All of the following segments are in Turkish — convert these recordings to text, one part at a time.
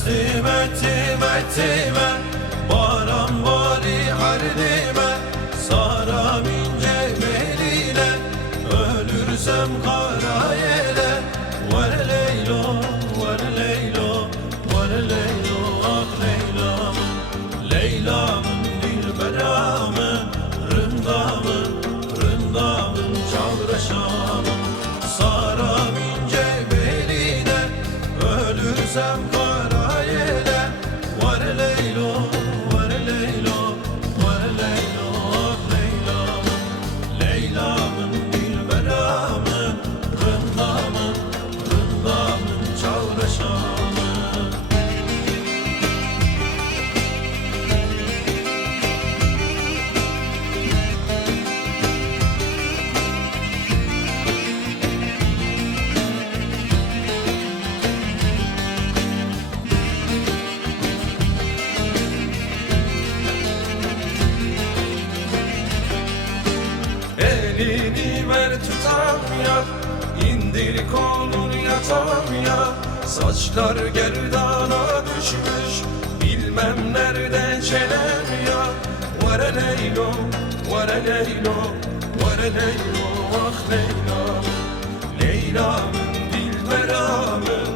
ettim etime Baran bari hardime Saram ince beline Ölürsem kara yele. Var Leylo, var Leylo Var Leylo, ah Leyla'm Leyla'mın dilberamın Rındamın, rındamın Çavraşamın Saram ince beline Ölürsem kara Elini ver tutam ya indir kolunu yatam ya. Saçlar gerdana düşmüş Bilmem nerede çenem ya. Vare leylo, vare leylo Vare leylo, ah Leyla'm Leyla'mın dilberamın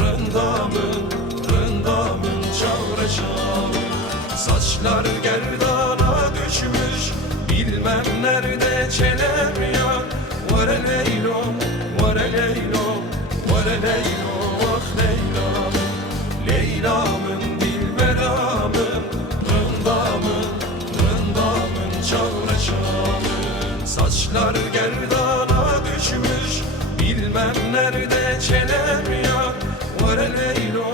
Rındamın, rındamın Çavraşamın Saçlar gerdana düşmüş Bilmem nerede çenem ya. Vare leylo, vare leylo Vare leylo, ah Leyla'm Leyla'mın dilberamın Rındamın, rındamın Çavraşamın Saçlar gerdana düşmüş Bilmem nerede çenem ya. Vare leylo,